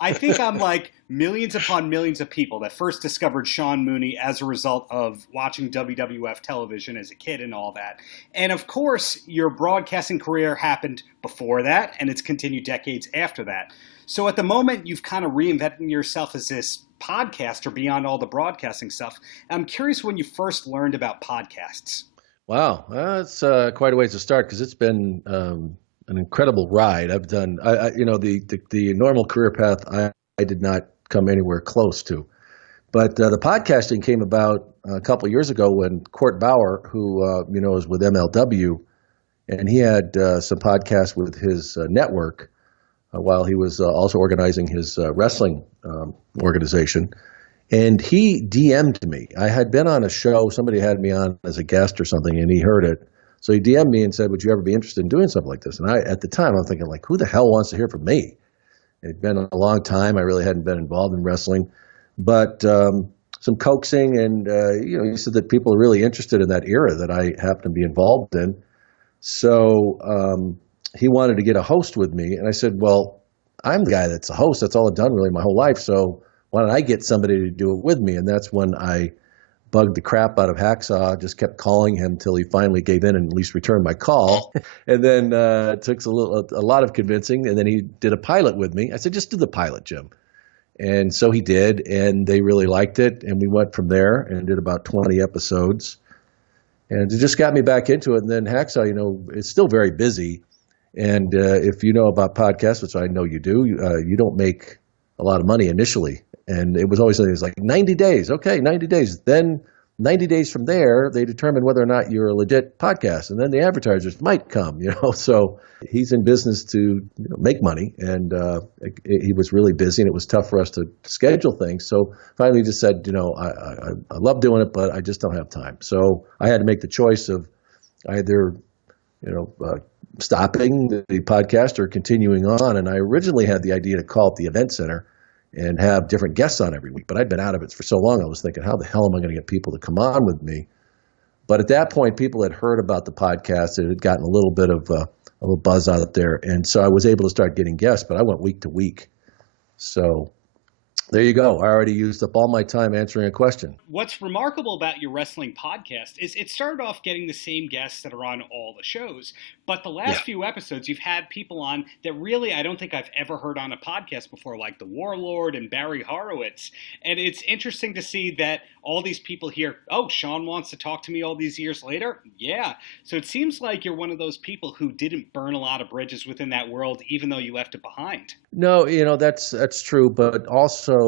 I think I'm like millions upon millions of people that first discovered Sean Mooney as a result of watching WWF television as a kid and all that. And of course, your broadcasting career happened before that, and it's continued decades after that. So at the moment, you've kind of reinvented yourself as this podcaster beyond all the broadcasting stuff. I'm curious when you first learned about podcasts. Wow, that's quite a ways to start because it's been an incredible ride. I've done, the normal career path I did not come anywhere close to. But the podcasting came about a couple of years ago when Court Bauer, who, is with MLW, and he had some podcasts with his network while he was also organizing his wrestling organization. And he DM'd me. I had been on a show, somebody had me on as a guest or something, and he heard it. So he DM'd me and said, would you ever be interested in doing something like this? And at the time, I'm thinking, like, who the hell wants to hear from me? It'd been a long time. I really hadn't been involved in wrestling. But some coaxing and, he said that people are really interested in that era that I happen to be involved in. So he wanted to get a host with me. And I said, well, I'm the guy that's a host. That's all I've done really my whole life. So why don't I get somebody to do it with me? And that's when I bugged the crap out of Hacksaw, just kept calling him till he finally gave in and at least returned my call. And then it took a lot of convincing. And then he did a pilot with me. I said, just do the pilot, Jim. And so he did, and they really liked it. And we went from there and did about 20 episodes. And it just got me back into it. And then Hacksaw, it's still very busy. And if you know about podcasts, which I know you do, you don't make a lot of money initially. And it was always something that was like 90 days. Okay, 90 days. Then 90 days from there, they determine whether or not you're a legit podcast. And then the advertisers might come, So he's in business to make money. And he was really busy, and it was tough for us to schedule things. So finally he just said, I love doing it, but I just don't have time. So I had to make the choice of either, stopping the podcast or continuing on. And I originally had the idea to call it the Event Center and have different guests on every week. But I'd been out of it for so long, I was thinking, how the hell am I going to get people to come on with me? But at that point, people had heard about the podcast. It had gotten a little bit of a buzz out there. And so I was able to start getting guests, but I went week to week. So there you go. I already used up all my time answering a question. What's remarkable about your wrestling podcast is it started off getting the same guests that are on all the shows. But the last few episodes, you've had people on that really I don't think I've ever heard on a podcast before, like the Warlord and Barry Horowitz. And it's interesting to see that all these people hear, oh, Sean wants to talk to me all these years later? Yeah. So it seems like you're one of those people who didn't burn a lot of bridges within that world, even though you left it behind. No, that's true. But also,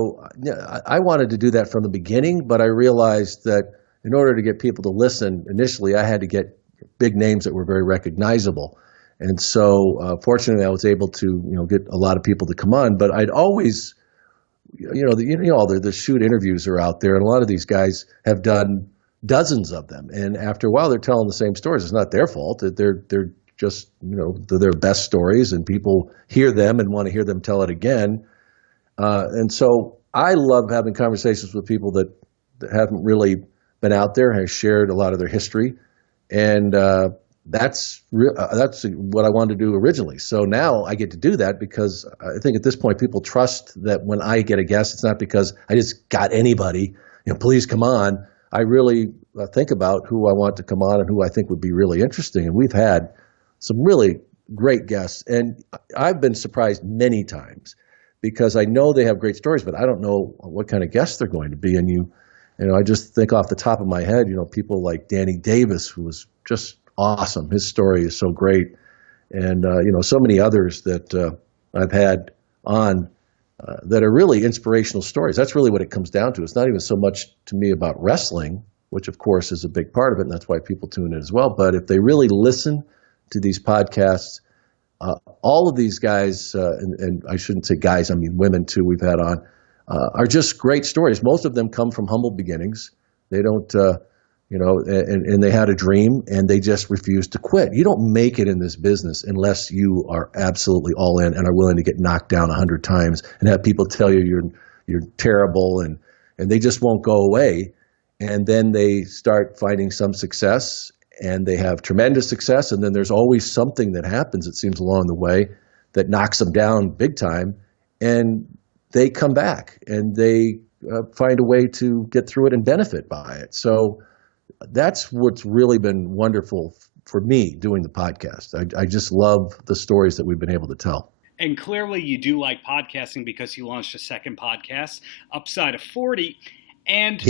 I wanted to do that from the beginning, but I realized that in order to get people to listen, initially I had to get big names that were very recognizable. And so fortunately, I was able to get a lot of people to come on. But I'd always, the shoot interviews are out there, and a lot of these guys have done dozens of them. And after a while, they're telling the same stories. It's not their fault. They're just, they're their best stories, and people hear them and want to hear them tell it again. And so I love having conversations with people that haven't really been out there, have shared a lot of their history. And that's what I wanted to do originally. So now I get to do that because I think at this point people trust that when I get a guest, it's not because I just got anybody, please come on. I really think about who I want to come on and who I think would be really interesting. And we've had some really great guests. And I've been surprised many times because I know they have great stories, but I don't know what kind of guests they're going to be. And I just think off the top of my head, people like Danny Davis, who was just awesome. His story is so great. And, so many others that I've had on that are really inspirational stories. That's really what it comes down to. It's not even so much to me about wrestling, which of course is a big part of it. And that's why people tune in as well. But if they really listen to these podcasts, all of these guys, and I shouldn't say guys, I mean women too, we've had on, are just great stories. Most of them come from humble beginnings. They don't, and they had a dream and they just refused to quit. You don't make it in this business unless you are absolutely all in and are willing to get knocked down 100 times and have people tell you you're terrible and they just won't go away. And then they start finding some success and they have tremendous success. And then there's always something that happens, it seems, along the way that knocks them down big time. And they come back and they find a way to get through it and benefit by it. So that's what's really been wonderful for me doing the podcast. I just love the stories that we've been able to tell. And clearly you do like podcasting because you launched a second podcast, Upside of 40. And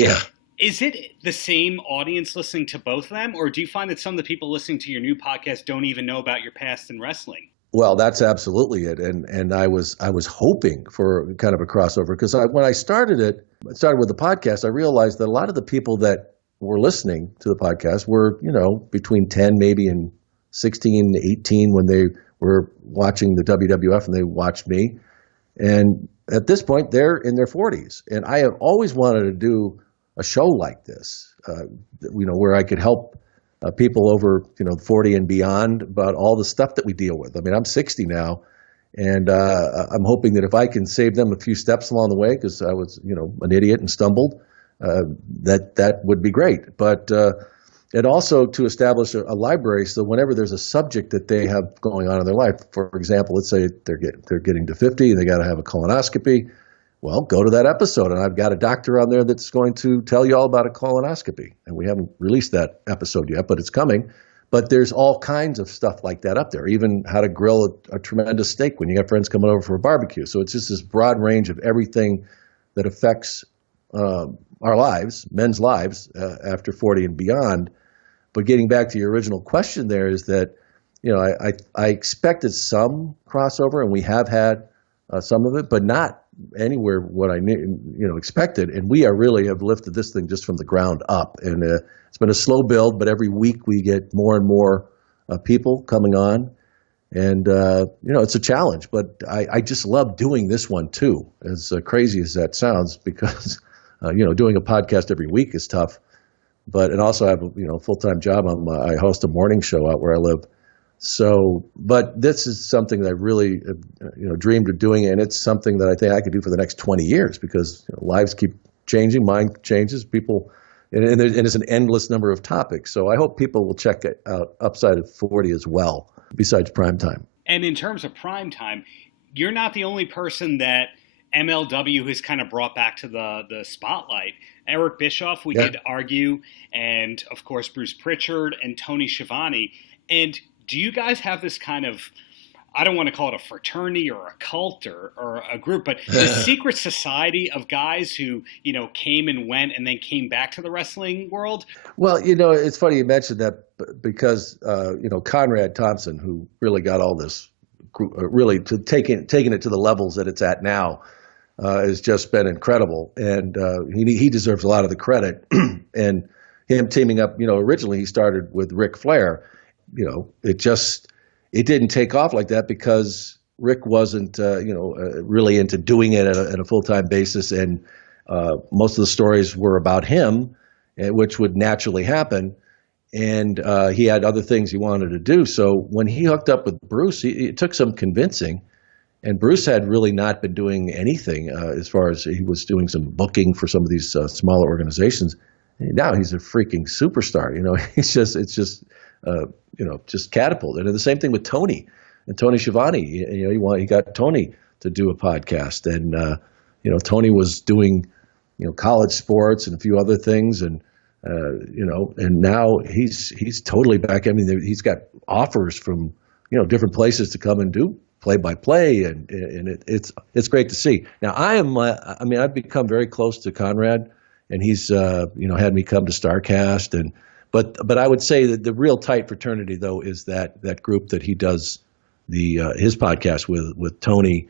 is it the same audience listening to both of them? Or do you find that some of the people listening to your new podcast don't even know about your past in wrestling? Well, that's absolutely it. And I was hoping for kind of a crossover because when I started with the podcast, I realized that a lot of the people that were listening to the podcast were, between 10 maybe and 16, 18 when they were watching the WWF and they watched me. And at this point, they're in their 40s. And I have always wanted to do a show like this, where I could help people over, 40 and beyond about all the stuff that we deal with. I mean, I'm 60 now, and I'm hoping that if I can save them a few steps along the way, because I was, an idiot and stumbled, that would be great. But and also to establish a library, so whenever there's a subject that they have going on in their life, for example, let's say they're getting to 50 and they got to have a colonoscopy. Well, go to that episode, and I've got a doctor on there that's going to tell you all about a colonoscopy. And we haven't released that episode yet, but it's coming. But there's all kinds of stuff like that up there, even how to grill a tremendous steak when you got friends coming over for a barbecue. So it's just this broad range of everything that affects our lives, men's lives, after 40 and beyond. But getting back to your original question there is that, I expected some crossover, and we have had some of it, but not anywhere what I expected. And we really have lifted this thing just from the ground up. And it's been a slow build, but every week we get more and more people coming on. And, it's a challenge, but I just love doing this one too, as crazy as that sounds, because, doing a podcast every week is tough. And also I have a full-time job. I host a morning show out where I live. So, but this is something that I really, dreamed of doing, and it's something that I think I could do for the next 20 years because lives keep changing, mind changes, people, and it's an endless number of topics. So I hope people will check it out Upside of 40 as well, besides Primetime. And in terms of Primetime, you're not the only person that MLW has kind of brought back to the spotlight. Eric Bischoff, we could argue, and of course Bruce Prichard and Tony Schiavone. And do you guys have this kind of, I don't want to call it a fraternity or a cult or a group, but the secret society of guys who, came and went and then came back to the wrestling world? Well, it's funny you mentioned that because, Conrad Thompson, who really got all this, really to taking it to the levels that it's at now, has just been incredible. And he deserves a lot of the credit. And him teaming up, originally he started with Ric Flair. It didn't take off like that because Rick wasn't, really into doing it at a full-time basis. And most of the stories were about him, which would naturally happen. And he had other things he wanted to do. So when he hooked up with Bruce, it took some convincing. And Bruce had really not been doing anything as far as he was doing some booking for some of these smaller organizations. And now he's a freaking superstar. It's just catapulted. And the same thing with Tony and Tony Schiavone. He got Tony to do a podcast, and Tony was doing college sports and a few other things, and and now he's totally back. I mean, he's got offers from different places to come and do play-by-play, and it's great to see. Now I've become very close to Conrad, and he's had me come to StarCast and. But I would say that the real tight fraternity, though, is that group that he does his podcast with Tony,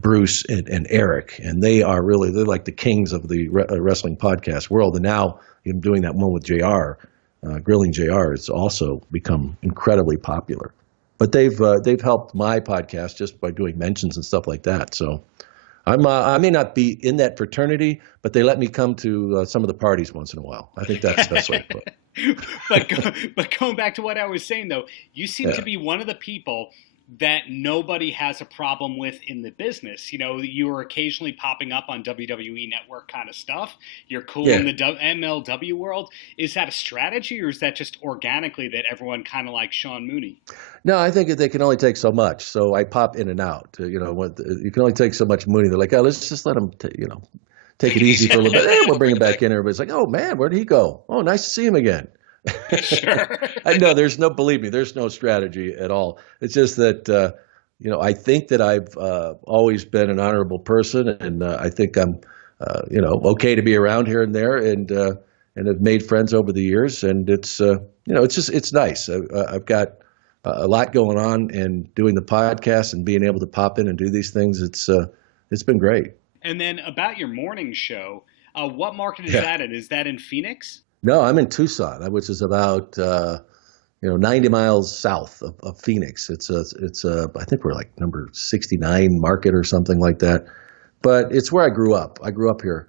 Bruce, and Eric, and they're like the kings of the wrestling podcast world. And now him doing that one with JR, Grilling JR, it's also become incredibly popular. But they've helped my podcast just by doing mentions and stuff like that. So I may not be in that fraternity, but they let me come to some of the parties once in a while. I think that's the best way to put it. But going back to what I was saying, though, you seem to be one of the people that nobody has a problem with in the business. You know, you are occasionally popping up on WWE Network kind of stuff. You're cool in the MLW world. Is that a strategy, or is that just organically that everyone kind of likes Sean Mooney? No, I think they can only take so much. So I pop in and out. You can only take so much Mooney. They're like, oh, let's just let him, take it easy for a little bit. Hey, we'll bring him back in. Everybody's like, oh man, where'd he go? Oh, nice to see him again. Sure. I know believe me, there's no strategy at all. It's just that, I think that I've always been an honorable person, and I think I'm, okay to be around here and there, and have made friends over the years. And it's, it's nice. I've got a lot going on, and doing the podcast and being able to pop in and do these things. It's been great. And then about your morning show, what market is that in? Is that in Phoenix? No, I'm in Tucson, which is about 90 miles south of Phoenix. It's I think we're like number 69 market or something like that. But it's where I grew up. I grew up here,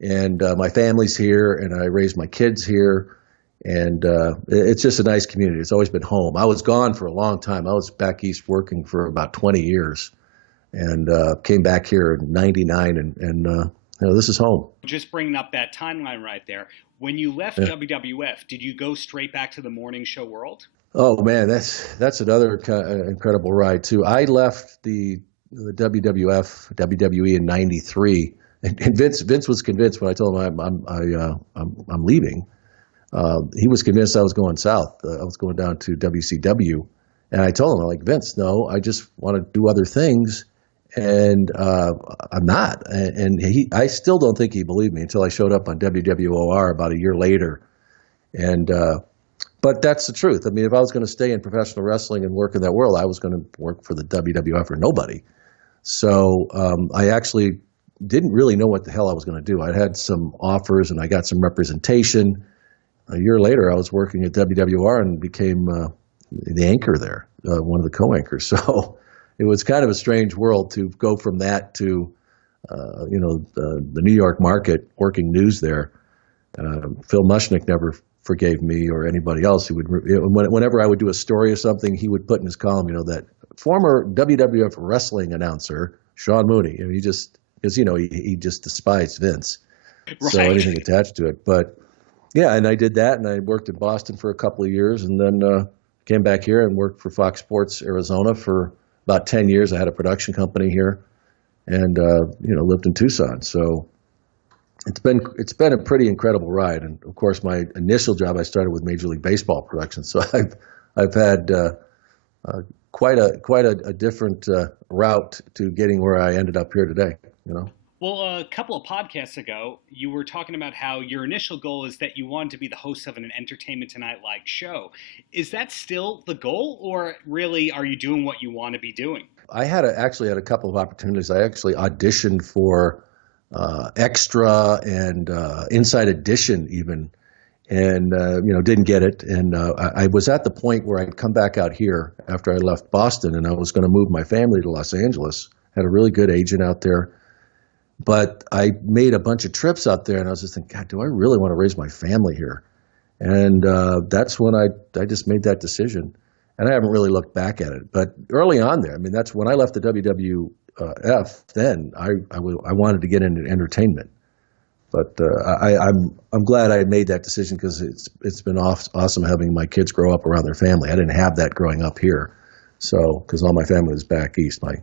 and my family's here, and I raised my kids here, and it's just a nice community. It's always been home. I was gone for a long time. I was back east working for about 20 years, and came back here in '99, and this is home. Just bringing up that timeline right there. When you left WWF, did you go straight back to the morning show world? Oh man, that's another incredible ride too. I left the WWF, WWE in '93, and Vince was convinced when I told him I'm leaving. He was convinced I was going south. I was going down to WCW, and I told him, I'm like, Vince, no, I just want to do other things. And I'm not. And I still don't think he believed me until I showed up on WWOR about a year later. And but that's the truth. I mean, if I was going to stay in professional wrestling and work in that world, I was going to work for the WWF or nobody. So I actually didn't really know what the hell I was going to do. I had some offers and I got some representation. A year later, I was working at WWR and became the anchor there, one of the co-anchors. So it was kind of a strange world to go from that to, the New York market, working news there. Phil Mushnick never forgave me or anybody else. He would, whenever I would do a story or something, he would put in his column, that former WWF wrestling announcer Sean Mooney. He just, because he just despised Vince, right. So anything attached to it. But yeah, and I did that, and I worked in Boston for a couple of years, and then came back here and worked for Fox Sports Arizona for about 10 years. I had a production company here, and lived in Tucson. So it's been a pretty incredible ride. And of course, my initial job, I started with Major League Baseball production. So I've had quite a different route to getting where I ended up here today. Well, a couple of podcasts ago, you were talking about how your initial goal is that you wanted to be the host of an Entertainment Tonight-like show. Is that still the goal, or really are you doing what you want to be doing? I actually had a couple of opportunities. I actually auditioned for Extra and Inside Edition even, and didn't get it. And I was at the point where I'd come back out here after I left Boston, and I was going to move my family to Los Angeles. Had a really good agent out there. But I made a bunch of trips out there, and I was just thinking, God, do I really want to raise my family here? And that's when I just made that decision. And I haven't really looked back at it. But early on there, I mean, that's when I left the WWF. Then I wanted to get into entertainment. But I'm glad I made that decision, because it's been awesome having my kids grow up around their family. I didn't have that growing up here, so because all my family was back east, my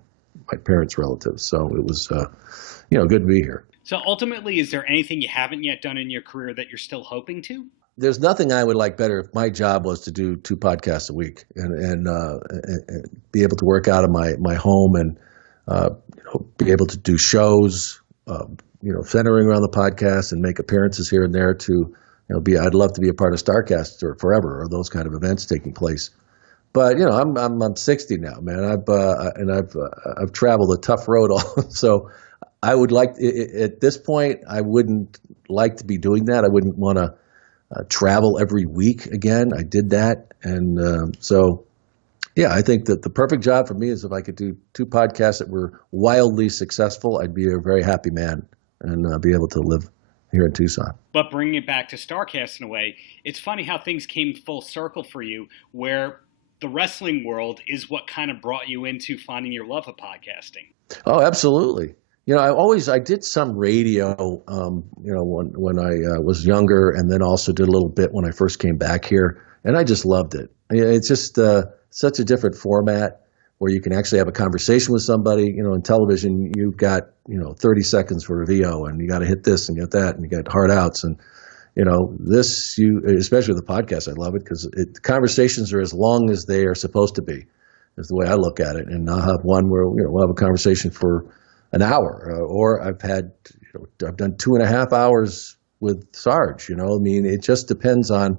parents' relatives. So it was good to be here. So ultimately, is there anything you haven't yet done in your career that you're still hoping to? There's nothing I would like better if my job was to do 2 podcasts a week and be able to work out of my home and be able to do shows, centering around the podcast and make appearances here and there to I'd love to be a part of StarCast or Forever or those kind of events taking place. But I'm 60 now, man. I've traveled a tough road, so I would like at this point I wouldn't like to be doing that. I wouldn't want to travel every week again. I did that, and so yeah, I think that the perfect job for me is if I could do 2 podcasts that were wildly successful. I'd be a very happy man and be able to live here in Tucson. But bringing it back to StarCast in a way, it's funny how things came full circle for you, where the wrestling world is what kind of brought you into finding your love of podcasting. Oh, absolutely. I did some radio, when I was younger, and then also did a little bit when I first came back here, and I just loved it. It's just such a different format where you can actually have a conversation with somebody. In television, you've got 30 seconds for a VO, and you got to hit this and get that, and you got hard outs, and especially with the podcast, I love it because the conversations are as long as they are supposed to be. Is the way I look at it, and I'll have one where we'll have a conversation for an hour, or I've done 2.5 hours with Sarge. It just depends on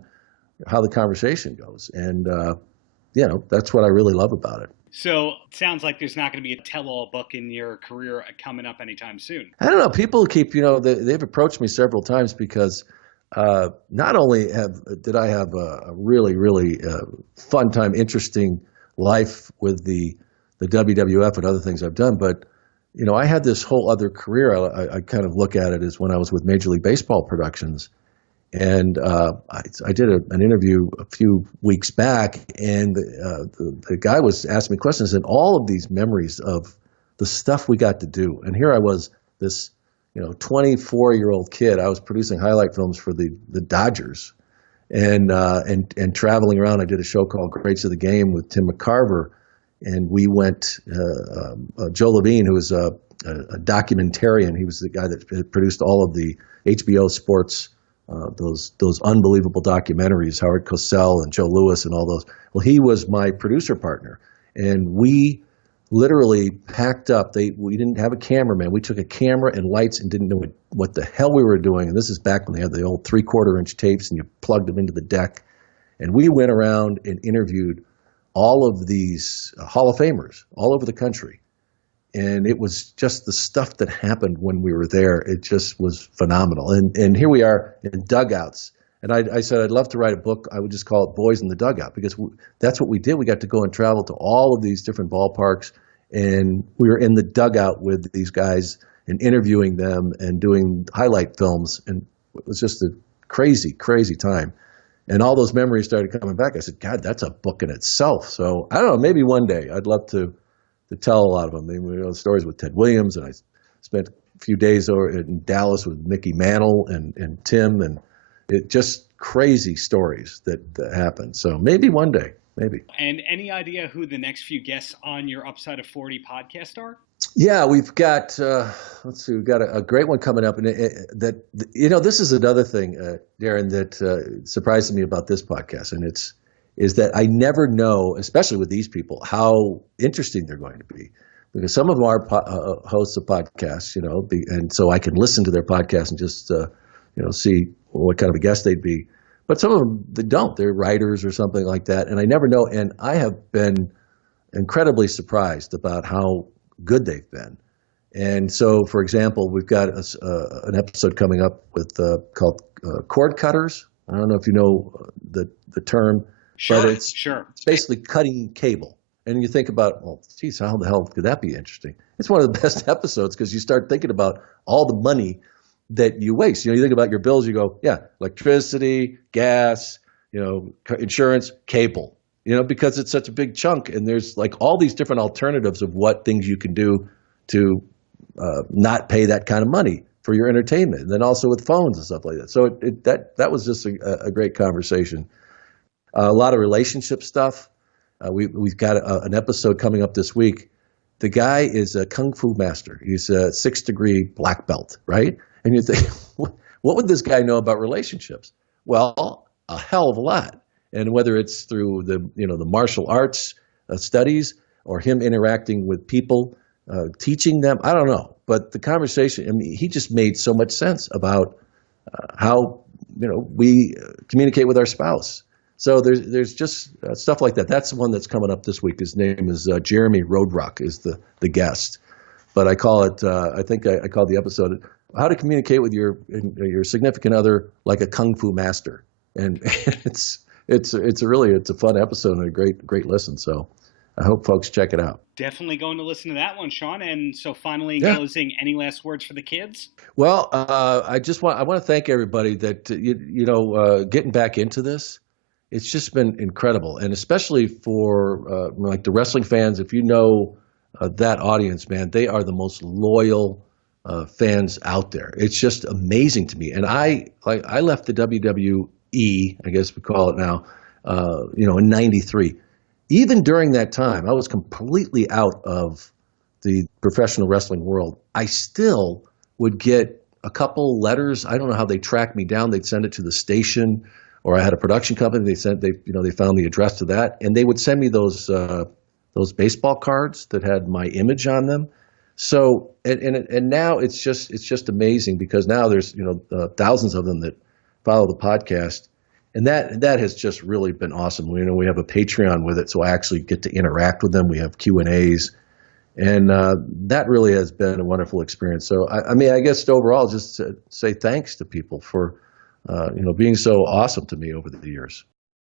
how the conversation goes, and that's what I really love about it. So it sounds like there's not going to be a tell-all book in your career coming up anytime soon. I don't know. People keep, they've approached me several times because not only did I have a really, really fun time, interesting life with the WWF and other things I've done, but I had this whole other career. I kind of look at it as when I was with Major League Baseball Productions, and I did an interview a few weeks back, and the guy was asking me questions, and all of these memories of the stuff we got to do. And here I was, this 24-year-old kid. I was producing highlight films for the Dodgers, and traveling around. I did a show called Greats of the Game with Tim McCarver, and we went. Joe Levine, who was a documentarian, he was the guy that produced all of the HBO sports, those unbelievable documentaries, Howard Cosell and Joe Lewis and all those. Well, he was my producer partner, and we literally packed up. We didn't have a cameraman. We took a camera and lights and didn't know what the hell we were doing. And this is back when they had the old 3/4-inch tapes and you plugged them into the deck. And we went around and interviewed all of these Hall of Famers all over the country. And it was just the stuff that happened when we were there. It just was phenomenal. And here we are in dugouts. And I said, I'd love to write a book. I would just call it Boys in the Dugout, because that's what we did. We got to go and travel to all of these different ballparks, and we were in the dugout with these guys and interviewing them and doing highlight films. And it was just a crazy, crazy time. And all those memories started coming back. I said, God, that's a book in itself. So I don't know, maybe one day I'd love to tell a lot of them. Stories with Ted Williams, and I spent a few days over in Dallas with Mickey Mantle and Tim, and it just crazy stories that happened. So maybe one day, maybe. And any idea who the next few guests on your Upside of 40 podcast are? Yeah, we've got, let's see, we've got a great one coming up. And this is another thing, Darren, that surprises me about this podcast. And is that I never know, especially with these people, how interesting they're going to be. Because some of them are hosts of podcasts, and so I can listen to their podcast and just, see what kind of a guest they'd be. But some of them, they don't. They're writers or something like that. And I never know. And I have been incredibly surprised about how good they've been. And so, for example, we've got an episode coming up called cord cutters. I don't know if you know the term, but it's basically cutting cable. And you think about, well, geez, how the hell could that be interesting? It's one of the best episodes because you start thinking about all the money that you waste. You think about your bills, you go, yeah, electricity, gas, insurance, cable, because it's such a big chunk. And there's like all these different alternatives of what things you can do to not pay that kind of money for your entertainment. And then also with phones and stuff like that. So that was just a great conversation. A lot of relationship stuff. We've got an episode coming up this week. The guy is a kung fu master. He's a 6th-degree black belt, right? And you think, what would this guy know about relationships? Well, a hell of a lot. And whether it's through the martial arts studies or him interacting with people, teaching them, I don't know. But the conversation, he just made so much sense about how we communicate with our spouse. So there's just stuff like that. That's the one that's coming up this week. His name is Jeremy Roadrock is the guest. But I call it, I think I called the episode, How to Communicate with your significant other like a Kung Fu Master. And it's a fun episode and a great listen. So I hope folks check it out. Definitely going to listen to that one, Sean. And so finally, in closing, any last words for the kids? Well, I want to thank everybody that, getting back into this. it's just been incredible. And especially for like the wrestling fans, if you know that audience, man, they are the most loyal fans out there. It's just amazing to me. And I left the WWE, I guess we call it now, in '93. Even during that time, I was completely out of the professional wrestling world. I still would get a couple letters. I don't know how they tracked me down. They'd send it to the station, or I had a production company. They found the address to that, and they would send me those baseball cards that had my image on them. So and now it's just amazing, because now there's thousands of them that follow the podcast, and that has just really been awesome. We have a Patreon with it, so I actually get to interact with them. We have Q&As, and that really has been a wonderful experience. So I guess overall, just to say thanks to people for being so awesome to me over the years.